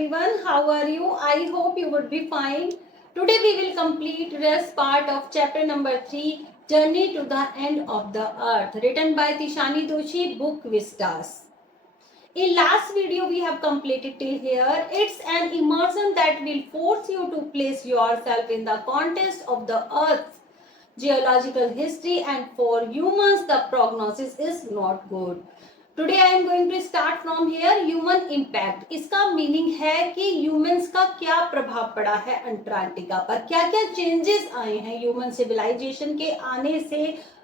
everyone, how are you? I hope you would be fine. Today we will complete rest part of chapter number 3, Journey to the End of the Earth, written by Tishani Doshi, book Vistas. In last video we have completed till here. It's an immersion that will force you to place yourself in the context of the Earth's geological history, and for humans the prognosis is not good. Today I am going to start from here human impact. इसका meaning है कि humans का क्या प्रभाव पड़ा है Antarctica पर, क्या क्या चेंजेस आए हैं ह्यूमन सिविलाइजेशन के आने से।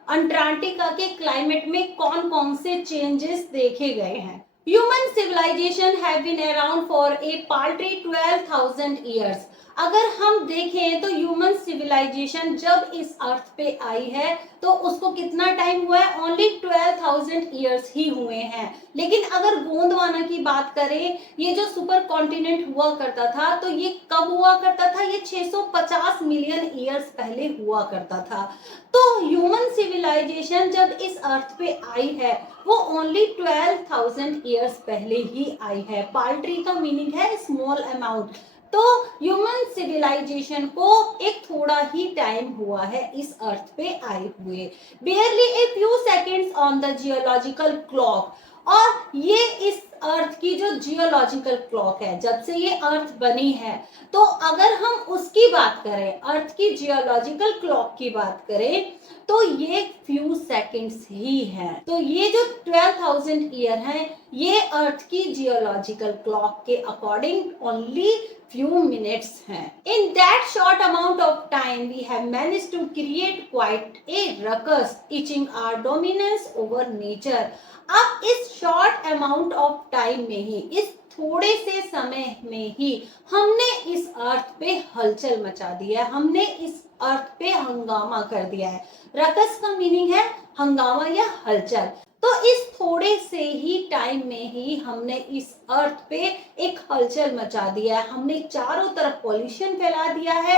अंटार्कटिका के क्लाइमेट में कौन कौन से चेंजेस देखे गए हैं। Human civilization have been around for a paltry 12,000 years. अगर हम देखें तो ह्यूमन सिविलाइजेशन जब इस अर्थ पे आई है तो उसको कितना टाइम हुआ है, ओनली 12,000 ईयर्स ही हुए हैं। लेकिन अगर गोंडवाना की बात करें, ये जो सुपर कॉन्टिनेंट हुआ करता था तो ये कब हुआ करता था, ये 650 मिलियन ईयर्स पहले हुआ करता था। तो ह्यूमन सिविलाइजेशन जब इस अर्थ पे आई है वो ओनली 12,000 ईयर्स पहले ही आई है। पाल्ट्री का मीनिंग है स्मॉल अमाउंट। तो ह्यूमन सिविलाइजेशन को एक थोड़ा ही टाइम हुआ है इस अर्थ पे आए हुए, बेयरली a few seconds on the geological clock. और ये इस अर्थ की जो जियोलॉजिकल क्लॉक है, जब से ये अर्थ बनी है, तो अगर हम उसकी बात करें, अर्थ की जियोलॉजिकल क्लॉक की बात करें, तो ये फ्यू सेकेंड्स ही है। तो ये जो 12,000 ईयर हैं, ये अर्थ की जियोलॉजिकल क्लॉक के अकॉर्डिंग ओनली few minutes हैं। In that short amount of time, we have managed to create quite a ruckus, teaching our dominance over nature. अब इस short amount of time में ही, इस थोड़े से समय में ही हमने इस अर्थ पे हलचल मचा दिया है, हमने इस अर्थ पे हंगामा कर दिया है। रकस का मीनिंग है हंगामा या हलचल। तो इस थोड़े से ही टाइम में ही हमने इस अर्थ पे एक हलचल मचा दिया है, हमने चारों तरफ पॉल्यूशन फैला दिया है,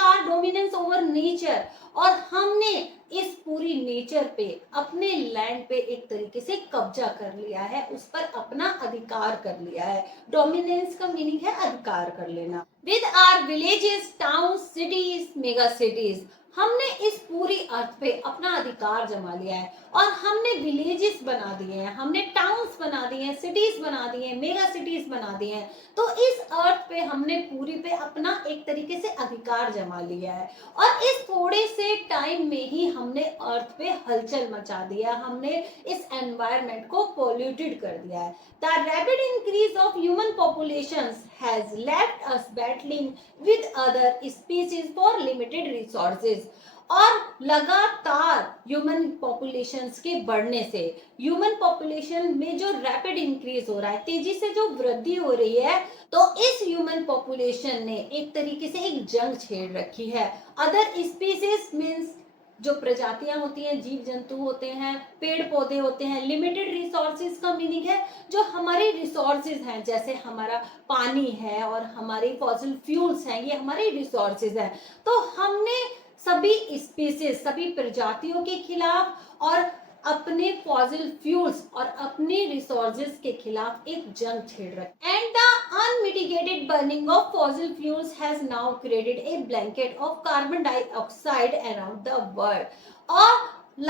आवर डोमिनेंस ओवर नेचर, और हमने इस पूरी नेचर पे, अपने लैंड पे एक तरीके से कब्जा कर लिया है, उस पर अपना अधिकार कर लिया है। डोमिनेंस का मीनिंग है अधिकार कर लेना। With our villages, towns, cities, mega cities, हमने इस पूरी अर्थ पे अपना अधिकार जमा लिया है और हमने विलेजेस बना दिए हैं, हमने टाउन्स बना दिए हैं, सिटीज बना दिए हैं, मेगा सिटीज बना दिए हैं। तो इस अर्थ पे हमने पूरी पे अपना एक तरीके से अधिकार जमा लिया है और इस थोड़े से टाइम में ही हमने अर्थ पे हलचल मचा दिया, हमने इस एनवायरनमेंट को पोल्यूटेड कर दिया है। The rapid increase of human populations has left us battling with other species for limited resources। और लगातार ह्यूमन पॉपुलेशंस के बढ़ने से, ह्यूमन पॉपुलेशन में जो रैपिड इंक्रीज हो रहा है, तेजी से जो वृद्धि हो रही है, तो इस ह्यूमन पॉपुलेशन ने एक तरीके से एक जंग छेड़ रखी है। अदर स्पीसीज मीन्स जो प्रजातियां होती हैं, जीव जंतु होते हैं, पेड़ पौधे होते हैं। लिमिटेड रिसोर्सेज का मीनिंग है जो हमारे रिसोर्सेज हैं, जैसे हमारा पानी है और हमारे फॉसिल फ्यूल्स हैं, ये हमारे रिसोर्सेज हैं। तो हमने सभी स्पीसीज, सभी प्रजातियों के खिलाफ और अपने फॉसिल फ्यूल्स और अपने रिसोर्सेज के खिलाफ एक जंग छेड़ रखी। And the unmitigated burning of fossil fuels has now created a blanket of carbon dioxide around the world। और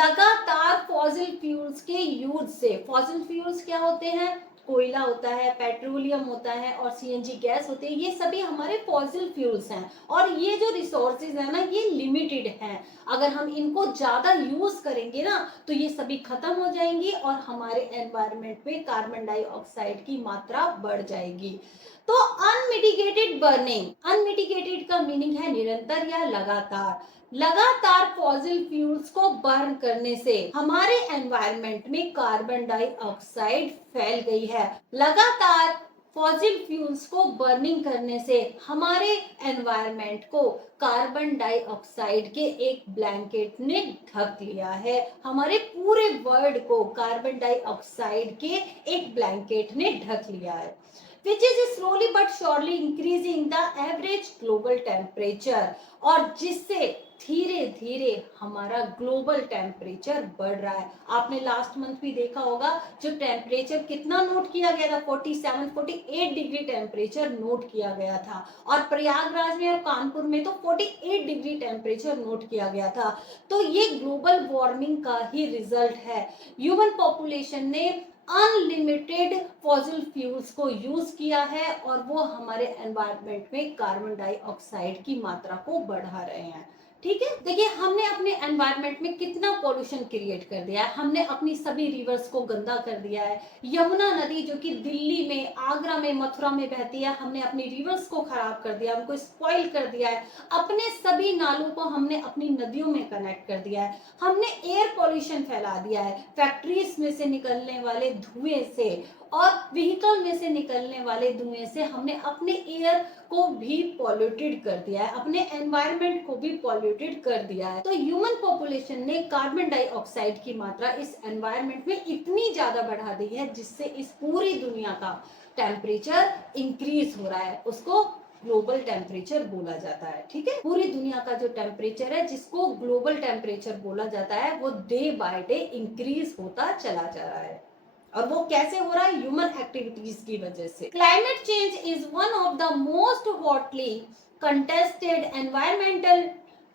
लगातार फॉसिल फ्यूल्स के यूज से, फॉसिल फ्यूल्स क्या होते हैं, कोयला होता है, पेट्रोलियम होता है और सीएनजी गैस होती है, ये सभी हमारे फॉसिल फ्यूल्स हैं और ये जो रिसोर्सेज है ना, ये लिमिटेड हैं। अगर हम इनको ज्यादा यूज करेंगे ना तो ये सभी खत्म हो जाएंगी और हमारे एनवायरनमेंट में कार्बन डाइऑक्साइड की मात्रा बढ़ जाएगी। तो अनमिटिगेटेड बर्निंग, अनमिटिगेटेड का मीनिंग है निरंतर या लगातार। लगातार फॉसिल फ्यूल्स को बर्न करने से हमारे एनवायरनमेंट में कार्बन डाइऑक्साइड फैल गई है। लगातार फॉसिल फ्यूल्स को बर्निंग करने से हमारे एनवायरनमेंट को कार्बन डाइऑक्साइड के एक ब्लैंकेट ने ढक लिया है, हमारे पूरे वर्ल्ड को कार्बन डाइऑक्साइड के एक ब्लैंकेट ने ढक लिया है। which is slowly but surely increasing the average global temperature। और जिससे धीरे धीरे हमारा ग्लोबल टेम्परेचर बढ़ रहा है। आपने लास्ट मंथ भी देखा होगा, जो टेम्परेचर कितना नोट किया गया था, 47-48 डिग्री टेम्परेचर नोट किया गया था, और प्रयागराज में और कानपुर में तो 48 डिग्री टेम्परेचर नोट किया गया था। तो ये ग्लोबल वार्मिंग का ही रिजल्ट है। ह्यूमन पॉपुलेशन ने अनलिमिटेड फॉसिल फ्यूल्स को यूज किया है और वो हमारे एनवायरनमेंट में कार्बन डाइऑक्साइड की मात्रा को बढ़ा रहे हैं। ठीक है, देखिए हमने अपने एनवायरनमेंट में कितना पॉल्यूशन क्रिएट कर दिया है। हमने अपनी सभी रिवर्स को गंदा कर दिया है। यमुना नदी जो कि दिल्ली में, आगरा में, मथुरा में बहती है, हमने अपनी रिवर्स को खराब कर दिया, उनको स्पॉइल कर दिया है। अपने सभी नालों को हमने अपनी नदियों में कनेक्ट कर दिया है। हमने एयर पॉल्यूशन फैला दिया है, फैक्ट्रीज में से निकलने वाले धुएं से और व्हीकल में से निकलने वाले धुएं से हमने अपने एयर को भी पॉल्यूटेड कर दिया है, अपने एनवायरनमेंट को भी पॉल्यूटेड कर दिया है। तो ह्यूमन पॉपुलेशन ने कार्बन डाइऑक्साइड की मात्रा इस एनवायरनमेंट में इतनी ज्यादा बढ़ा दी है जिससे इस पूरी दुनिया का टेम्परेचर इंक्रीज हो रहा है। उसको ग्लोबल टेम्परेचर बोला जाता है। ठीक है, पूरी दुनिया का जो टेम्परेचर है जिसको ग्लोबल टेम्परेचर बोला जाता है वो डे बाय डे इंक्रीज होता चला जा रहा है। और वो कैसे हो रहा है? ह्यूमन एक्टिविटीज की वजह से। Climate change is one of the most hotly contested environmental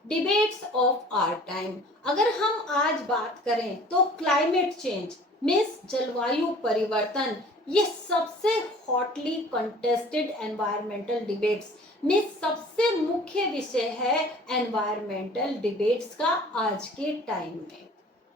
debates of our time. अगर हम आज बात करें तो क्लाइमेट चेंज मीन्स जलवायु परिवर्तन, ये सबसे hotly contested environmental debates means सबसे मुख्य विषय है एनवायरमेंटल डिबेट्स का आज के टाइम में।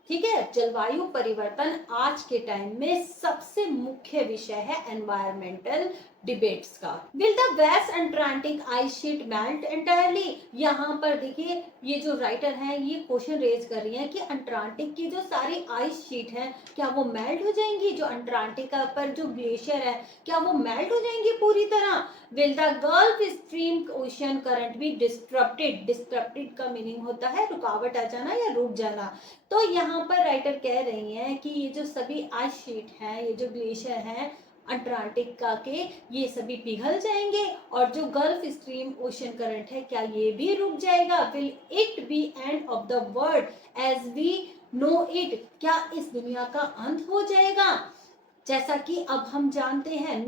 ठीक है, जलवायु परिवर्तन आज के टाइम में सबसे मुख्य विषय है एनवायरमेंटल डिबेट्स का। Will the West Antarctic ice sheet melt entirely? यहाँ पर देखिए ये जो राइटर है ये क्वेश्चन रेज कर रही है कि अंटार्कटिक की जो सारी आइस शीट है क्या वो मेल्ट हो जाएंगी? जो अंटार्कटिका पर जो ग्लेशियर है क्या वो मेल्ट हो जाएंगी पूरी तरह? Will the Gulf Stream ocean current be disrupted? Disrupted का मीनिंग होता है रुकावट आ जाना या रुक जाना। तो यहाँ पर राइटर कह रही हैं कि ये जो सभी आइस शीट हैं, ये जो ग्लेशियर हैं अंटार्कटिका के, ये सभी पिघल जाएंगे और जो गल्फ स्ट्रीम ओशन करंट है क्या ये भी रुक जाएगा? Will it be end of the world as we know it? क्या इस दुनिया का अंत हो जाएगा जैसा कि अब हम जानते हैं?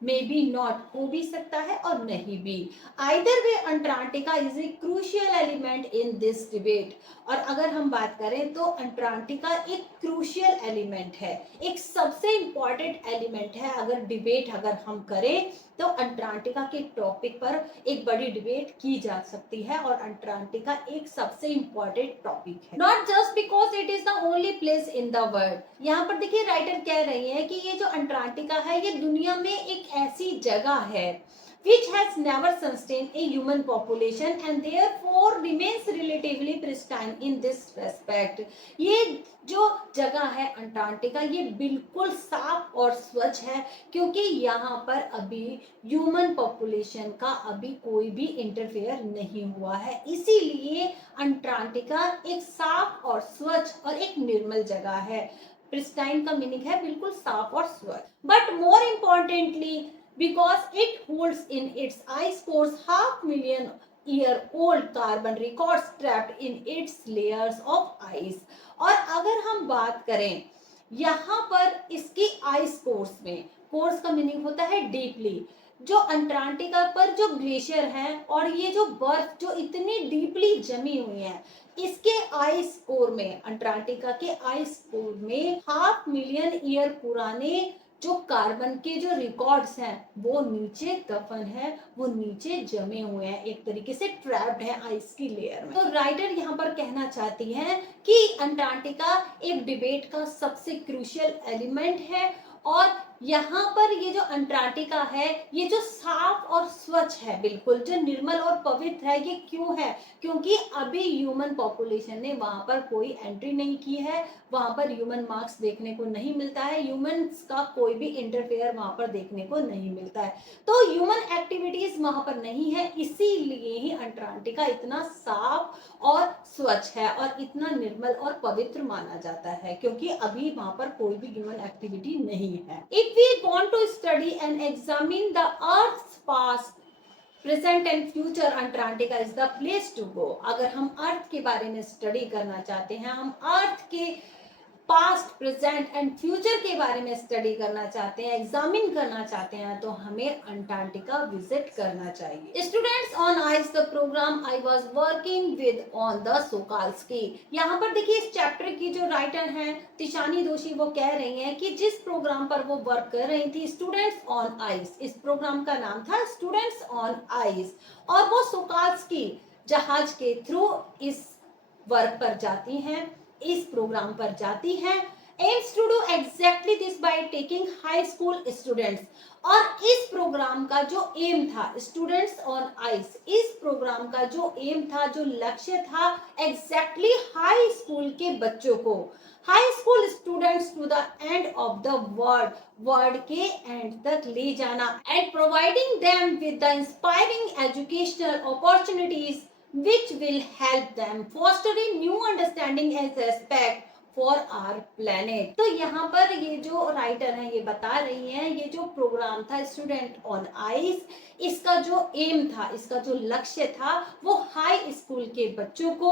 मे बी नॉट, हो भी सकता है और नहीं भी। Either way Antarctica is a crucial element in this debate. और अगर हम बात करें तो अंटार्कटिका एक क्रूशियल एलिमेंट है, एक सबसे इंपॉर्टेंट एलिमेंट है। अगर हम करें तो अंटार्कटिका के टॉपिक पर एक बड़ी डिबेट की जा सकती है और अंटार्कटिका एक सबसे इंपॉर्टेंट टॉपिक है। Not just because it is the only place in the world. यहाँ पर देखिए राइटर कह रही है कि ये जो अंटार्कटिका है ये दुनिया में एक ऐसी जगह है which has never sustained a human population and therefore remains relatively pristine in this respect। ये जो जगह है अंटार्कटिका ये बिल्कुल साफ और स्वच्छ है क्योंकि यहाँ पर अभी ह्यूमन पॉपुलेशन का अभी कोई भी इंटरफेयर नहीं हुआ है, इसीलिए अंटार्कटिका एक साफ और स्वच्छ और एक निर्मल जगह है। प्रिस्टाइन का मीनिंग है बिल्कुल साफ और स्वच्छ। But more importantly because it holds in its ice cores 500,000-year-old carbon records trapped in its layers of ice। और अगर हम बात करें यहाँ पर इसकी आइस कोर्स में, कोर्स का मीनिंग होता है डीपली, जो अंटार्कटिका पर जो ग्लेशियर है और ये जो बर्फ जो इतनी डीपली जमी हुई है इसके आइस कोर में, अंटार्कटिका के आइस कोर में 500,000 ईयर पुराने जो कार्बन के जो रिकॉर्ड्स हैं वो नीचे दफन है, वो नीचे जमे हुए हैं, एक तरीके से ट्रैप्ड है आइस की लेयर में। तो राइटर यहाँ पर कहना चाहती है कि अंटार्कटिका एक डिबेट का सबसे क्रूशियल एलिमेंट है और यहाँ पर ये जो अंटार्कटिका है ये जो साफ और स्वच्छ है, बिल्कुल जो निर्मल और पवित्र है, ये क्यों है? क्योंकि अभी ह्यूमन पॉपुलेशन ने वहां पर कोई एंट्री नहीं की है, वहां पर ह्यूमन मार्क्स देखने को नहीं मिलता है, ह्यूमंस का कोई भी इंटरफेयर वहां पर देखने को नहीं मिलता है, तो ह्यूमन एक्टिविटीज वहां पर नहीं है, इसीलिए ही अंटार्कटिका इतना साफ और स्वच्छ है और इतना निर्मल और पवित्र माना जाता है क्योंकि अभी वहां पर कोई भी ह्यूमन एक्टिविटी नहीं है। If we want to study and examine the Earth's past present and future Antarctica is the place to go. अगर हम अर्थ के बारे में स्टडी करना चाहते हैं, हम अर्थ के पास्ट प्रेजेंट एंड फ्यूचर के बारे में स्टडी करना चाहते हैं, एग्जामिन करना चाहते हैं, तो हमें अंटार्कटिका विजिट करना चाहिए। Students, on ice the program I was working with on the Shokalskiy. यहाँ पर देखिए इस चैप्टर की जो राइटर हैं तिशानी दोषी, वो कह रही हैं कि जिस प्रोग्राम पर वो वर्क कर रही थी, स्टूडेंट्स ऑन आइस, इस प्रोग्राम का नाम था स्टूडेंट्स ऑन आइस, और वो सोकाल्स्की जहाज के थ्रू इस वर्क पर जाती हैं, इस प्रोग्राम पर जाती हैं। Aims to do exactly this by taking high school students. और इस प्रोग्राम का जो एम था, स्टूडेंट्स ऑन आइस, इस प्रोग्राम का जो एम था, जो लक्ष्य था, एग्जैक्टली हाई स्कूल के बच्चों को, high school students to the end of the world, world के एंड तक ले जाना, and providing them with the inspiring educational opportunities which will help them fostering new understanding and respect for our planet. तो यहाँ पर ये जो writer है ये बता रही हैं, ये जो प्रोग्राम था स्टूडेंट ऑन आइस, इसका जो एम था, इसका जो लक्ष्य था, वो हाई स्कूल के बच्चों को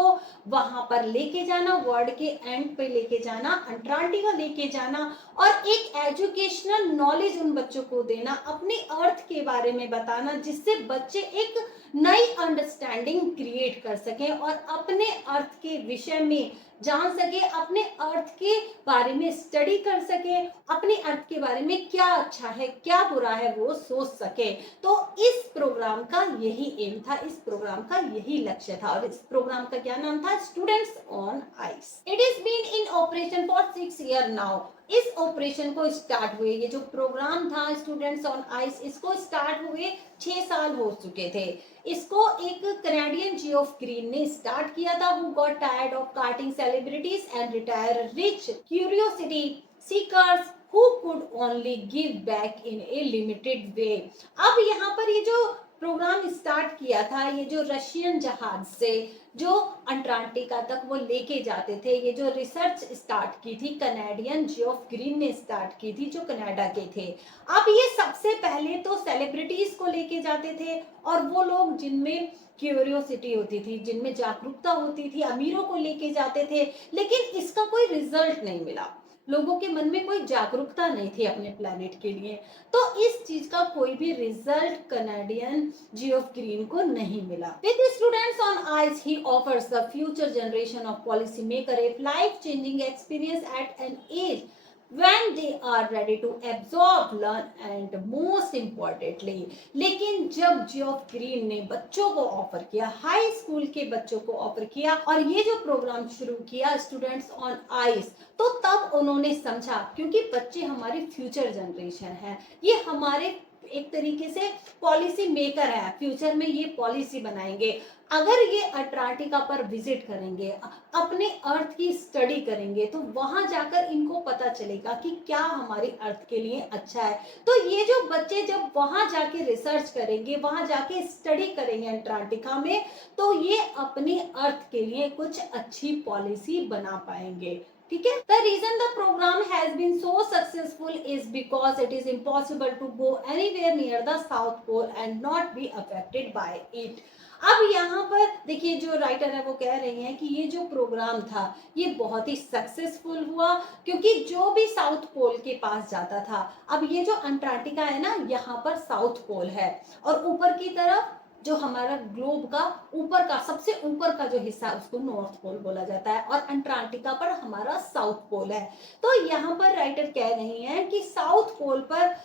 वहां पर लेके जाना, वर्ल्ड के एंड पे लेके जाना, अंटार्कटिका लेके जाना, और एक एजुकेशनल नॉलेज उन बच्चों को देना, अपने अर्थ के बारे में बताना, जिससे बच्चे एक नई अंडरस्टैंडिंग क्रिएट कर सकें और अपने अर्थ के विषय में जान सके, अपने अर्थ के बारे में स्टडी कर सके, अपने अर्थ के बारे में क्या अच्छा है क्या बुरा है वो सोच सके। तो इस प्रोग्राम का यही एम था, इस प्रोग्राम का यही लक्ष्य था, और इस प्रोग्राम का क्या नाम था, students on ice. It is been in operation for 6 year now. इस ऑपरेशन को स्टार्ट हुए, ये जो प्रोग्राम था स्टूडेंट्स ऑन आइस, इसको स्टार्ट हुए 6 साल हो चुके थे। इसको एक कनाडियन जियोफ ग्रीन ने स्टार्ट किया था, who got tired of carting celebrities and retire rich curiosity seekers who could only give back in a limited way. अब यहाँ पर ये जो प्रोग्राम स्टार्ट किया था, ये जो रशियन जहाज से जो अंटार्कटिका तक वो लेके जाते थे, ये जो रिसर्च स्टार्ट की थी कनाडियन जियोफ ग्रीन ने स्टार्ट की थी, जो कनाडा के थे। अब ये सबसे पहले तो सेलिब्रिटीज को लेके जाते थे, और वो लोग जिनमें क्यूरियोसिटी होती थी, जिनमें जागरूकता होती थी, अमीरों को लेके जाते थे, लेकिन इसका कोई रिजल्ट नहीं मिला, लोगों के मन में कोई जागरूकता नहीं थी अपने प्लेनेट के लिए। तो इस चीज का कोई भी रिजल्ट कनाडियन जियोफ ग्रीन को नहीं मिला। With students on ice he offers the future generation of policy maker a life changing experience at an age when they are ready to absorb, learn and most importantly, लेकिन जब Geoff Green ने बच्चों को offer किया, high school के बच्चों को offer किया, और ये जो प्रोग्राम शुरू किया स्टूडेंट्स ऑन आइस, तो तब उन्होंने समझा, क्योंकि बच्चे हमारी फ्यूचर जनरेशन है, ये हमारे एक तरीके से पॉलिसी मेकर है, फ्यूचर में ये पॉलिसी बनाएंगे। अगर ये अंटार्कटिका पर विजिट करेंगे, अपने अर्थ की स्टडी करेंगे, तो वहां जाकर इनको पता चलेगा कि क्या हमारी अर्थ के लिए अच्छा है। तो ये जो बच्चे जब वहां जाके रिसर्च करेंगे, वहां जाके स्टडी करेंगे अंटार्कटिका में, तो ये अपने अर्थ के लिए कुछ अच्छी पॉलिसी बना पाएंगे। ठीक है। The reason the program has been so successful is because it is impossible to go anywhere near the South Pole and not be affected by it. अब यहाँ पर देखिए जो राइटर है वो कह रही हैं कि ये जो प्रोग्राम था ये बहुत ही सक्सेसफुल हुआ, क्योंकि जो भी साउथ पोल के पास जाता था, अब ये जो अंटार्कटिका है ना, यहाँ पर साउथ पोल है, और ऊपर की तरफ जो हमारा ग्लोब का ऊपर का सबसे ऊपर का जो हिस्सा है उसको नॉर्थ पोल बोला जाता है, और अंटार्कटिका पर हमारा साउथ पोल है। तो यहाँ पर राइटर कह रही हैं कि साउथ पोल पर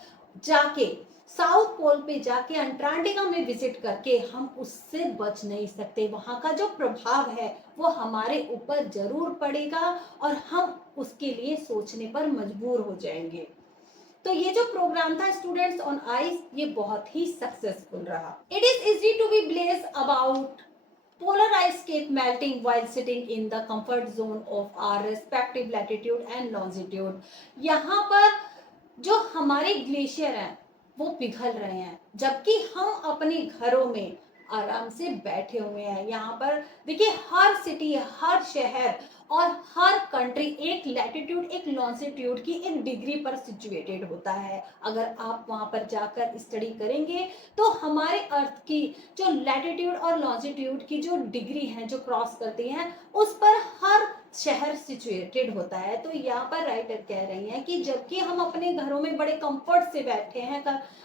जाके, साउथ पोल पे जाके अंटार्कटिका में विजिट करके हम उससे बच नहीं सकते, वहां का जो प्रभाव है वो हमारे ऊपर जरूर पड़ेगा, और हम उसके लिए सोचने पर मजबूर हो जाएंगे। तो ये जो प्रोग्राम था स्टूडेंट्स ऑन आइस, ये बहुत ही सक्सेसफुल रहा। It is easy to be blase about polar ice cap melting while sitting in the comfort zone of our respective latitude and longitude। यहाँ पर जो हमारे ग्लेशियर हैं वो पिघल रहे हैं, जबकि हम अपने घरों में आराम से बैठे हुए हैं। यहाँ पर देखिए हर सिटी, हर शहर और हर कंट्री एक लैटिट्यूड एक लॉन्जिट्यूड की एक डिग्री पर सिचुएटेड होता है। अगर आप वहां पर जाकर स्टडी करेंगे तो हमारे अर्थ की जो लैटिट्यूड और लॉन्जिट्यूड की जो डिग्री है जो क्रॉस करती है उस पर हर शहर सिचुएटेड होता है। तो यहाँ पर राइटर कह रही हैं कि जबकि हम अपने घरों में बड़े कंफर्ट से बैठे हैं,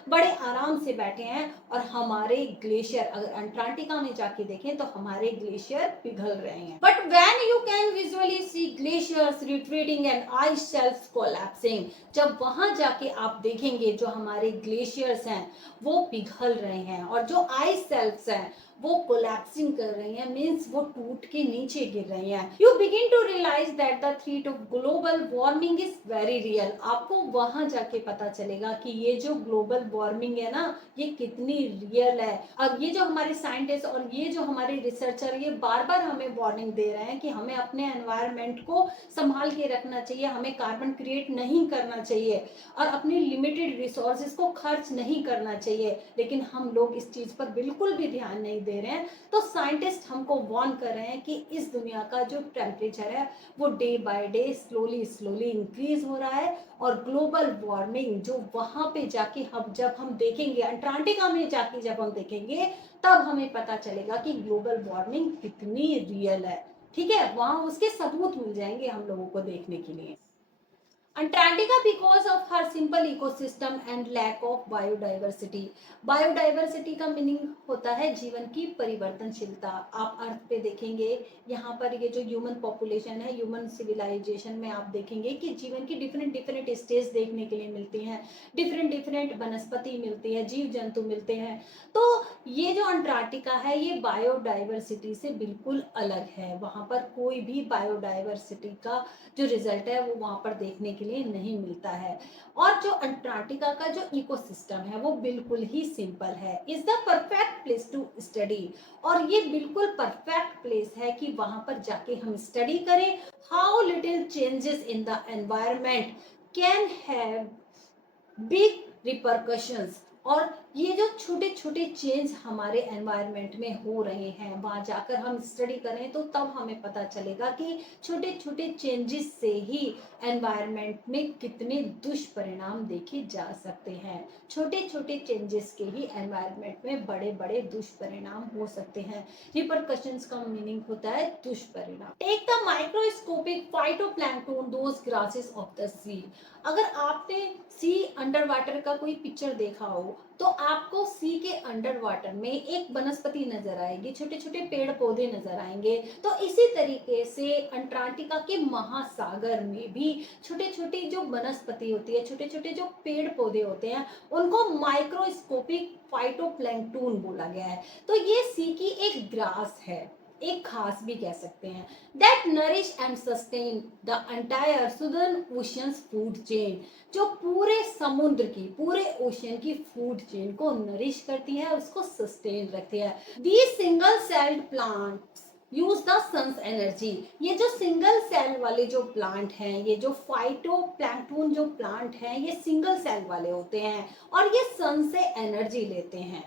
बड़े आराम से बैठे हैं, और हमारे ग्लेशियर अगर अंटार्कटिका में जाके देखें तो हमारे ग्लेशियर पिघल रहे हैं। But when you can visually see glaciers retreating and ice shelves collapsing, जब वहां जाके आप देखेंगे जो हमारे ग्लेशियर्स हैं वो पिघल रहे हैं और जो आइस शेल्फ्स हैं वो कोलैप्सिंग कर रही हैं, मीन्स वो टूट के नीचे गिर रही हैं। You begin to realise that the threat of global warming is very real. आपको वहां जाके पता चलेगा कि ये जो ग्लोबल वार्मिंग है ना ये कितनी रियल है। अब ये जो हमारे साइंटिस्ट और ये जो हमारे रिसर्चर ये बार बार हमें वार्निंग दे रहे हैं कि हमें अपने एनवायरनमेंट को संभाल के रखना चाहिए, हमें कार्बन क्रिएट नहीं करना चाहिए और अपनी लिमिटेड रिसोर्सेज को खर्च नहीं करना चाहिए, लेकिन हम लोग इस चीज पर बिल्कुल भी ध्यान नहीं दे रहे हैं। तो साइंटिस्ट हमको वार्न कर रहे हैं कि इस दुनिया का जो टेम्परेचर है वो day by day slowly slowly increase हो रहा है और ग्लोबल वार्मिंग जो वहां पे जाके हम जब हम देखेंगे अंटार्कटिका में जाके जब हम देखेंगे तब हमें पता चलेगा कि ग्लोबल वार्मिंग कितनी रियल है। ठीक है, वहां उसके सबूत मिल जाएंगे हम लोगों को देखने के लिए। Antarctica because of her simple ecosystem and lack of biodiversity। Biodiversity का मीनिंग होता है जीवन की परिवर्तनशीलता। आप अर्थ पे देखेंगे यहाँ पर ये जो ह्यूमन पॉपुलेशन है, ह्यूमन सिविलाइजेशन में आप देखेंगे कि जीवन की डिफरेंट डिफरेंट स्टेज देखने के लिए मिलती हैं, डिफरेंट डिफरेंट वनस्पति मिलती है, जीव जंतु मिलते हैं। तो ये जो अंटार्कटिका है ये बायोडाइवर्सिटी से बिल्कुल अलग है। वहाँ पर कोई भी बायोडाइवर्सिटी का जो रिजल्ट है वो वहाँ पर देखने के लिए नहीं मिलता है। और जो अंटार्कटिका का जो इकोसिस्टम है वो बिल्कुल ही सिंपल है, is the perfect place to study. और ये बिल्कुल परफेक्ट प्लेस है कि वहां पर जाके हम स्टडी करें how little changes in the environment can have big repercussions. और ये जो छोटे छोटे चेंज हमारे एनवायरनमेंट में हो रहे हैं वहां जाकर हम स्टडी करें तो तब हमें पता चलेगा कि छोटे छोटे चेंजेस से ही एनवायरनमेंट में कितने दुष्परिणाम देखे जा सकते हैं। छोटे छोटे चेंजेस के ही एनवायरनमेंट में बड़े बड़े दुष्परिणाम हो सकते हैं। रिपरकशंस का मीनिंग होता है दुष्परिणाम। Take the microscopic phytoplankton those grasses of the sea. अगर आपने सी अंडर वाटर का कोई पिक्चर देखा हो तो आपको सी के अंडर वाटर में एक वनस्पति नजर आएगी, छोटे छोटे पेड़ पौधे नजर आएंगे। तो इसी तरीके से अंटार्कटिका के महासागर में भी छोटे छोटे जो वनस्पति होती है, छोटे छोटे जो पेड़ पौधे होते हैं उनको माइक्रोस्कोपिक फाइटोप्लैंक्टन बोला गया है। तो ये सी की एक ग्रास है, एक घास भी कह सकते हैं, that nourish and sustain the entire southern oceans food chain, जो पूरे समुद्र की पूरे ओशियन की फूड चेन को नरिश करती है, उसको सस्टेन रखती है। These single celled plants use the sun's energy. ये जो सिंगल सेल वाले जो प्लांट हैं, ये जो फाइटोप्लैंक्टन जो प्लांट हैं ये सिंगल सेल वाले होते हैं और ये सन से एनर्जी लेते हैं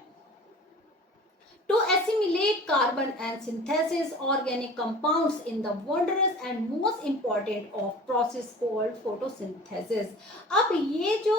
to assimilate carbon and synthesis organic compounds in the wondrous and most important of process called photosynthesis। अब ये जो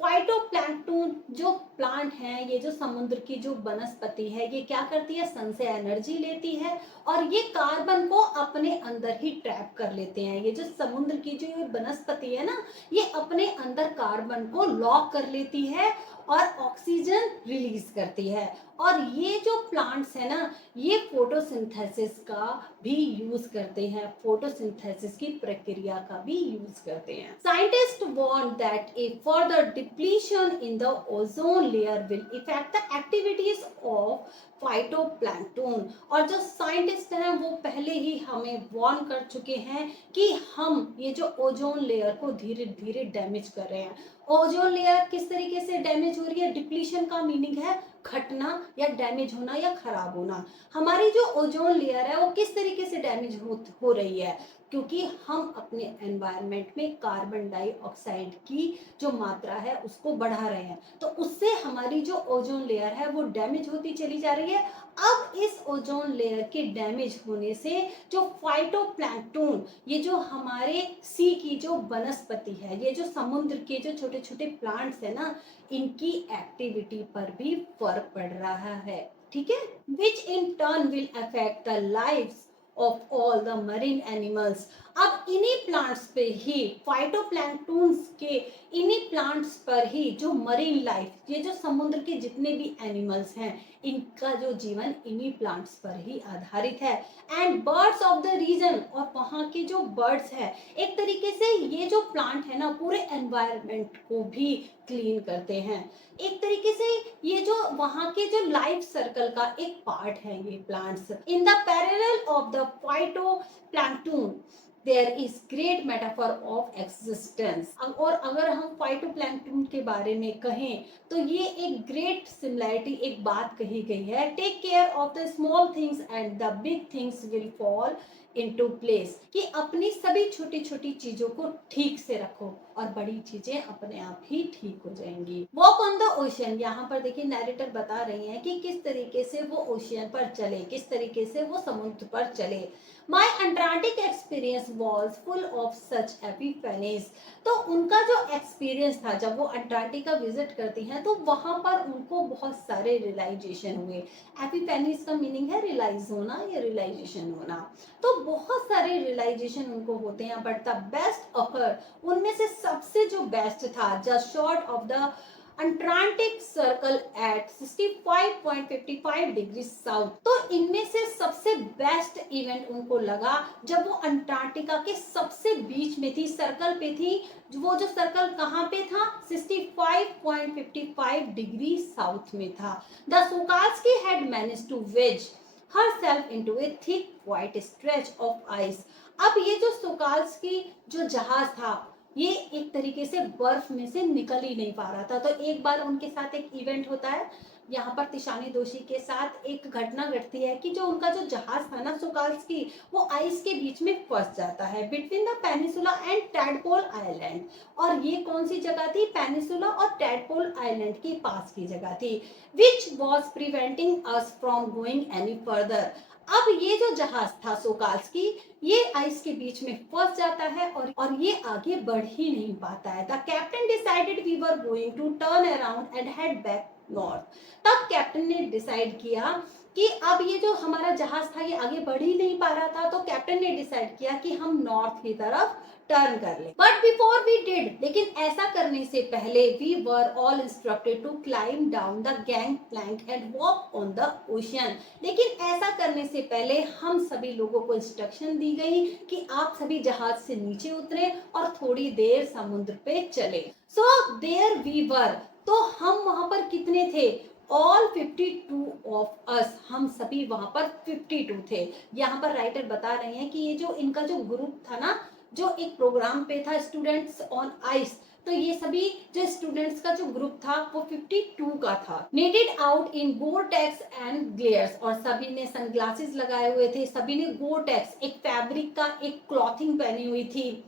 फाइटोप्लैंक्टन जो प्लांट है, ये जो समुद्र की जो वनस्पति है, ये क्या करती है, सन से एनर्जी लेती है और ये कार्बन को अपने अंदर ही ट्रैप कर लेते हैं। ये जो समुद्र की जो वनस्पति है ना ये अपने अंदर कार्बन को लॉक कर लेती है और ऑक्सीजन रिलीज करती है। और ये जो प्लांट्स है ना ये फोटोसिंथेसिस का भी यूज करते हैं, फोटोसिंथेसिस की प्रक्रिया का भी यूज करते हैं। Scientist warn that a further depletion in the ozone layer will affect the activities of phytoplankton. और जो साइंटिस्ट हैं वो पहले ही हमें वार्न कर चुके हैं कि हम ये जो ओजोन लेयर को धीरे धीरे डैमेज कर रहे हैं। ओजोन लेयर किस तरीके से डैमेज हो रही है, डिप्लीशन का मीनिंग है घटना या डैमेज होना या खराब होना। हमारी जो ओजोन लेयर है वो किस तरीके से डैमेज हो रही है, क्योंकि हम अपने एनवायरनमेंट में कार्बन डाइऑक्साइड की जो मात्रा है उसको बढ़ा रहे हैं, तो उससे हमारी जो ओजोन लेयर है वो डैमेज होती चली जा रही है। अब इस ओजोन लेयर के डैमेज होने से जो फाइटोप्लैंक्टन, ये जो हमारे सी की जो वनस्पति है, ये जो समुद्र के जो छोटे छोटे प्लांट्स है ना, इनकी एक्टिविटी पर भी फर्क पड़ रहा है। ठीक है, which in turn will affect the lives of all the marine animals. अब इन्हीं प्लांट्स पे ही, फाइटोप्लैंक्टन्स के इन्हीं प्लांट्स पर ही जो मरीन लाइफ, ये जो समुद्र के जितने भी एनिमल्स हैं, इनका जो जीवन इन्हीं प्लांट्स पर ही आधारित है। And birds of the region, और वहाँ के जो बर्ड्स हैं, एक तरीके से ये जो प्लांट है ना पूरे एनवायरनमेंट को भी क्लीन करते हैं। एक तरीके से ये जो वहाँ के जो लाइफ सर्कल का एक पार्ट है ये plants. In the parallel of the phytoplankton there is great metaphor of existence. और अगर हम फाइटोप्लैंक्टन के बारे में कहें तो ये एक ग्रेट सिमिलैरिटी, एक बात कही गई है, take care of the small things and the big things will fall into place, कि अपनी सभी छोटी छोटी चीजों को ठीक से रखो और बड़ी चीजें अपने आप ही ठीक हो जाएंगी। वॉक ऑन द ओशियन, यहाँ पर देखिए नैरेटर बता रही हैं कि किस तरीके से वो ओशियन पर चले, किस तरीके से वो समुद्र पर चले। My Antarctic experience was full of such epiphanies. तो उनका जो एक्सपीरियंस था, जब वो अंटार्कटिका विजिट करती हैं तो वहां पर उनको बहुत सारे रियलाइजेशन हुए। एपिफेनीज का मीनिंग है रियलाइज होना या रियलाइजेशन होना। तो बहुत सारे रियलाइजेशन उनको होते हैं, बट द बेस्ट ऑकर, उनमें से सबसे जो बेस्ट था, just short of the Antarctic circle eight 65.55 degree south. तो इनमें से सबसे बेस्ट इवेंट उनको लगा जब वो अंटार्कटिका के सबसे बीच में थी, सर्कल पे थी। वो जो सर्कल कहाँ पे था, 65.55 डिग्री साउथ में था। The Shokalskiy had managed to wedge herself into a thick white stretch of ice। अब ये जो सुकाल्स्की जो जहाज था, ये एक तरीके से बर्फ में से निकल ही नहीं पा रहा था। तो एक बार उनके साथ एक इवेंट होता है, यहाँ पर तिशानी दोषी के साथ एक घटना घटती है कि जो उनका जो जहाज था ना सुकाल्स्की, वो आइस के बीच में फंस जाता है between the peninsula and tadpole island. और ये कौन सी जगह थी, पेनिसुला और टैडपोल आइलैंड के पास की जगह थी, which was preventing us from going any further. अब ये जो जहाज था सोकाल्स्की, ये आइस के बीच में फंस जाता है और ये आगे बढ़ ही नहीं पाता है। The captain decided we were going to turn around and head back north. तब कैप्टन ने डिसाइड किया कि अब ये जो हमारा जहाज था ये आगे बढ़ ही नहीं पा रहा था, तो कैप्टन ने डिसाइड किया कि हम नॉर्थ की तरफ टर्न कर ले। बट बिफोर वी डिड, लेकिन ऐसा करने से पहले we were all instructed to climb down the gangplank and walk on the ocean. लेकिन ऐसा करने से पहले हम सभी लोगों को इंस्ट्रक्शन दी गई कि आप सभी जहाज से नीचे उतरे और थोड़ी देर समुद्र पे चले। सो देयर वी वर, तो हम वहां पर कितने थे, ऑल 52 ऑफ अस, हम सभी वहां पर 52 थे। यहाँ पर राइटर बता रहे हैं कि ये जो इनका जो ग्रुप था ना, जो एक प्रोग्राम पे था स्टूडेंट्स ऑन आइस, तो ये सभी जो स्टूडेंट्स का जो ग्रुप था वो 52 का था। नेटेड आउट इन गोरटेक्स एंड ग्लेयर्स, और सभी ने सनग्लासेस लगाए हुए थे, सभी ने गोरटेक्स एक फैब्रिक का एक क्लॉथिंग पहनी हुई थी।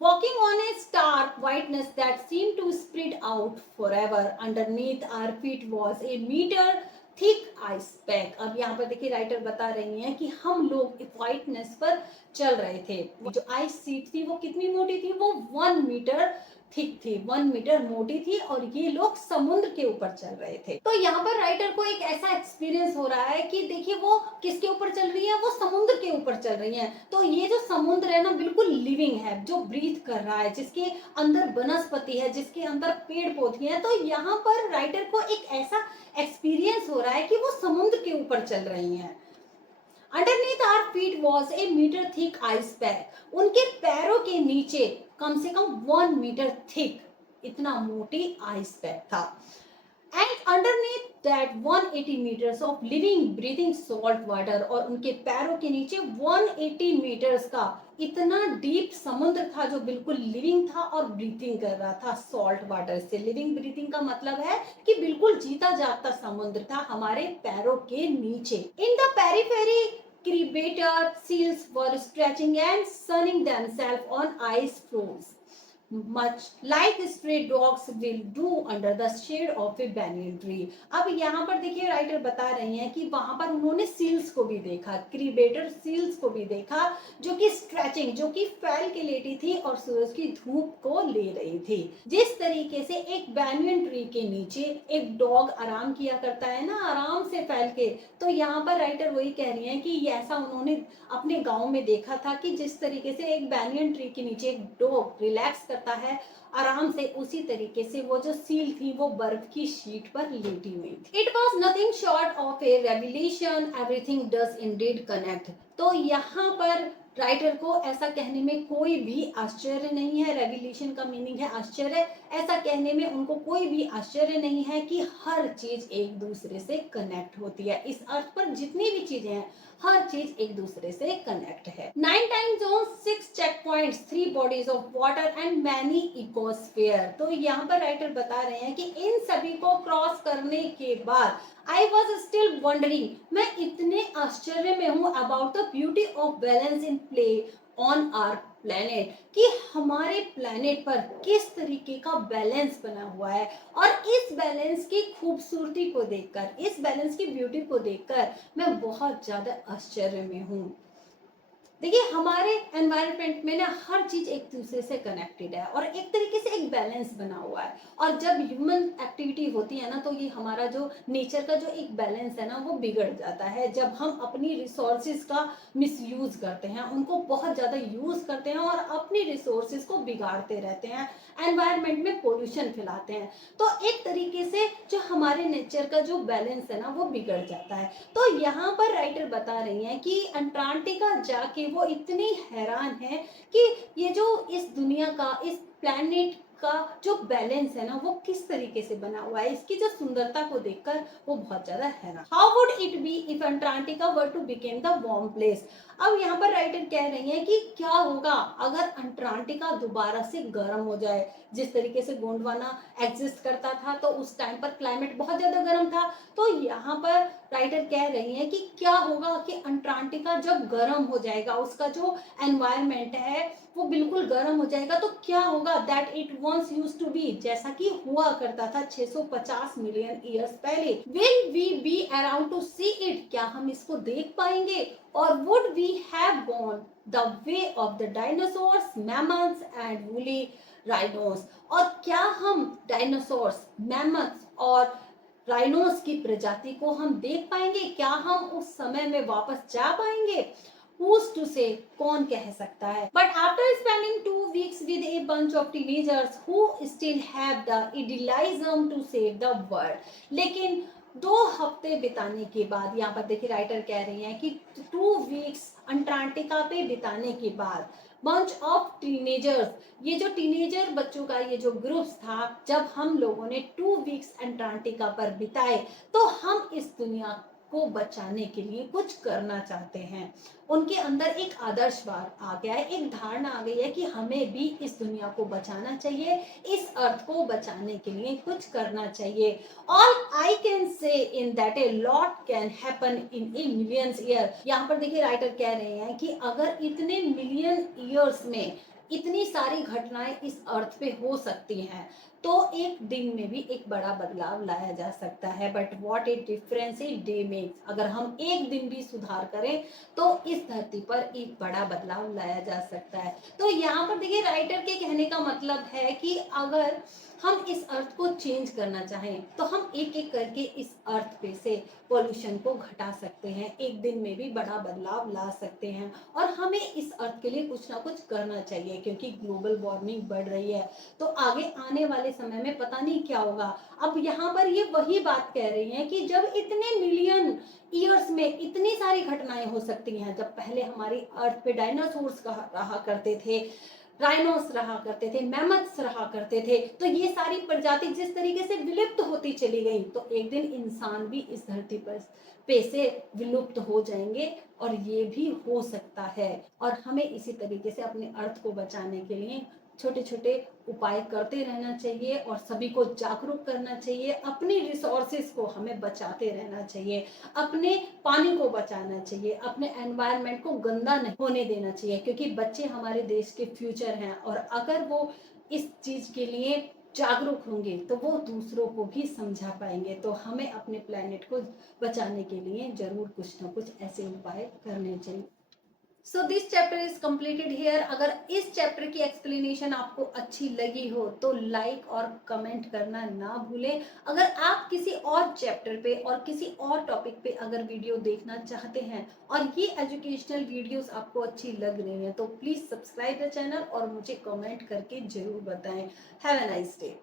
Walking on a stark whiteness that seemed to spread out forever. Underneath our feet was a meter thick ice pack. अब यहाँ पर देखिए राइटर बता रही हैं कि हम लोग व्हाइटनेस पर चल रहे थे। जो आइस सीट थी वो कितनी मोटी थी, वो 1 मीटर थिक थी, 1 मीटर मोटी थी, और ये लोग समुद्र के ऊपर चल रहे थे। तो यहाँ पर राइटर को एक ऐसा एक्सपीरियंस हो रहा है कि देखिए वो किसके ऊपर चल रही है, वो समुद्र के ऊपर चल रही है। तो ये जो समुद्र है ना बिल्कुल लिविंग है, जो ब्रीथ कर रहा है, जिसके अंदर वनस्पति है, जिसके अंदर पेड़ पौधे हैं। तो यहाँ पर राइटर को एक ऐसा एक्सपीरियंस हो रहा है कि वो समुद्र के ऊपर चल रही हैं। Underneath our feet was a meter thick ice pack. उनके पैरों के नीचे कम से कम 1 मीटर थिक, इतना मोटी आइस पैक था। And underneath that 180 metres of living breathing salt water, और उनके पैरों के नीचे 180 मीटर्स का इतना डीप समुद्र था जो बिल्कुल लिविंग था और ब्रीथिंग कर रहा था सॉल्ट वाटर से। लिविंग ब्रीथिंग का मतलब है कि बिल्कुल जीता जागता समुद्र था हमारे पैरों के नीचे। In the periphery crevator seals were stretching and sunning themselves on ice floes, much like stray dogs will do under the shade of a banyan tree। अब यहाँ पर देखिए राइटर बता रहे हैं कि वहां पर उन्होंने सील्स को भी देखा, क्रीबेटर सील्स को भी देखा, जो कि स्ट्रेचिंग, जो कि फैल के लेटी थी और सूरज की धूप को ले रही थी। जिस तरीके से एक बैनियन ट्री के नीचे एक डॉग आराम किया करता है ना, आराम से फैल के, तो यहाँ पर राइटर वही कह रही हैं कि ऐसा उन्होंने अपने गांव में देखा था कि जिस तरीके से एक बैनियन ट्री के नीचे एक डॉग रिलैक्स करता है आराम से, उसी तरीके से वो जो सील थी वो बर्फ की शीट पर लेटी हुई थी। It was nothing short of A revelation, everything does Indeed connect. तो यहाँ पर राइटर को ऐसा कहने में कोई भी आश्चर्य नहीं है। रेवलेशन का मीनिंग है आश्चर्य। ऐसा कहने में उनको कोई भी आश्चर्य नहीं है कि हर चीज एक दूसरे से कनेक्ट होती है। इस अर्थ पर जितनी भी चीजें हैं हर चीज एक दूसरे से कनेक्ट है। 9 time zone, 6 checkpoints, 3 bodies of water and many ecosphere. तो यहाँ पर राइटर बता रहे हैं कि इन सभी को क्रॉस करने के बाद I was still wondering, मैं इतने आश्चर्य में हूँ about the beauty of balance in play on our planet, कि हमारे प्लेनेट पर किस तरीके का बैलेंस बना हुआ है, और इस बैलेंस की खूबसूरती को देखकर, इस बैलेंस की ब्यूटी को देखकर मैं बहुत ज्यादा आश्चर्य में हूँ। देखिए हमारे एनवायरनमेंट में ना हर चीज एक दूसरे से कनेक्टेड है और एक तरीके से एक बैलेंस बना हुआ है, और जब ह्यूमन एक्टिविटी होती है ना तो ये हमारा जो नेचर का जो एक बैलेंस है ना वो बिगड़ जाता है। जब हम अपनी रिसोर्सेज का मिसयूज करते हैं, उनको बहुत ज्यादा यूज करते हैं और अपनी रिसोर्सेज को बिगाड़ते रहते हैं, एनवायरनमेंट में पोल्यूशन फैलाते हैं, तो एक तरीके से जो हमारे नेचर का जो बैलेंस है ना वो बिगड़ जाता है। तो यहाँ पर राइटर बता रही हैं कि अंटार्कटिका जाके वो इतनी हैरान है कि ये जो इस दुनिया का, इस प्लैनेट का जो बैलेंस है ना वो किस तरीके से बना हुआ है, इसकी जो सुंदरता को देखकर वो बहुत ज्यादा हैरान। How would it be if Antarctica were to became the warm place. अब यहाँ पर राइटर कह रही हैं कि क्या होगा अगर अंटार्कटिका दोबारा से गर्म हो जाए। जिस तरीके से गोंडवाना एग्जिस्ट करता था तो उस टाइम पर क्लाइमेट बहुत ज्यादा गर्म था, तो यहाँ पर राइटर कह रही हैं कि क्या होगा कि अंटार्कटिका जब गर्म हो जाएगा, उसका जो एनवायरनमेंट है वो बिल्कुल गर्म हो जाएगा, तो क्या होगा that it once used to be, जैसा कि हुआ करता था 650 मिलियन ईयर्स पहले। Will we be around to see it, क्या हम इसको देख पाएंगे, और would we have gone the way of the dinosaurs, mammals and woolly rhinos, और क्या हम डायनासोर्स, मैमल्स और राइनोस की प्रजाति को हम देख पाएंगे, क्या हम उस समय में वापस जा पाएंगे। Who's to say, कौन कह सकता है। But after spending 2 weeks with a bunch of teenagers who still have the idealism to save the world, लेकिन 2 हफ्ते बिताने के बाद, यहाँ पर देखिए राइटर कह रही हैं कि 2 वीक्स अंटार्कटिका पे बिताने के बाद बंच ऑफ टीनेजर्स, ये जो टीनेजर बच्चों का ये जो ग्रुप्स था, जब हम लोगों ने 2 वीक्स अंटार्कटिका पर बिताए तो हम इस दुनिया को बचाने के लिए कुछ करना चाहते हैं। उनके अंदर एक आदर्शवाद आ गया है, एक धारणा आ गई है कि हमें भी इस दुनिया को बचाना चाहिए, इस अर्थ को बचाने के लिए कुछ करना चाहिए। All I can say in that a lot can happen in A millions year. यहाँ पर देखिए राइटर कह रहे हैं कि अगर इतने मिलियन ईयर्स में इतनी सारी घटनाएं इस अर्थ पे हो सकती हैं तो एक दिन में भी एक बड़ा बदलाव लाया जा सकता है। But what A difference a day makes, अगर हम एक दिन भी सुधार करें तो इस धरती पर एक बड़ा बदलाव लाया जा सकता है। तो यहाँ पर देखिए राइटर के कहने का मतलब है कि अगर हम इस अर्थ को चेंज करना चाहें तो हम एक एक करके इस अर्थ पे से पॉल्यूशन को घटा सकते हैं, एक दिन में भी बड़ा बदलाव ला सकते हैं, और हमें इस अर्थ के लिए कुछ ना कुछ करना चाहिए क्योंकि ग्लोबल वार्मिंग बढ़ रही है तो आगे आने वाले समय में पता नहीं क्या होगा। अब यहाँ पर ये वही बात कह रही हैं कि जब इतने मिलियन ईयर्स में इतनी सारी घटनाएं हो सकती हैं, जब पहले हमारी अर्थ पे डायनासोर्स रहा करते थे, राइनोस रहा करते थे, मैमथ्स रहा करते थे। तो ये सारी प्रजाति जिस तरीके से विलुप्त होती चली गई, तो एक दिन इंसान भी इस धरती पर पे से विलुप्त हो जाएंगे, और ये भी हो सकता है। और हमें इसी तरीके से अपने अर्थ को बचाने के लिए छोटे छोटे उपाय करते रहना चाहिए, और सभी को जागरूक करना चाहिए। अपनी रिसोर्सेज को हमें बचाते रहना चाहिए, अपने पानी को बचाना चाहिए, अपने एनवायरनमेंट को गंदा नहीं होने देना चाहिए, क्योंकि बच्चे हमारे देश के फ्यूचर हैं। और अगर वो इस चीज के लिए जागरूक होंगे तो वो दूसरों को भी समझा पाएंगे। तो हमें अपने प्लेनेट को बचाने के लिए जरूर कुछ ना कुछ ऐसे उपाय करने चाहिए। So this chapter is completed here. अगर इस चैप्टर की एक्सप्लेनेशन आपको अच्छी लगी हो तो लाइक और कमेंट करना ना भूलें। अगर आप किसी और चैप्टर पे और किसी और टॉपिक पे अगर वीडियो देखना चाहते हैं और ये एजुकेशनल वीडियोस आपको अच्छी लग रही हैं, तो प्लीज सब्सक्राइब द चैनल और मुझे कमेंट करके जरूर बताएं। Have a nice day.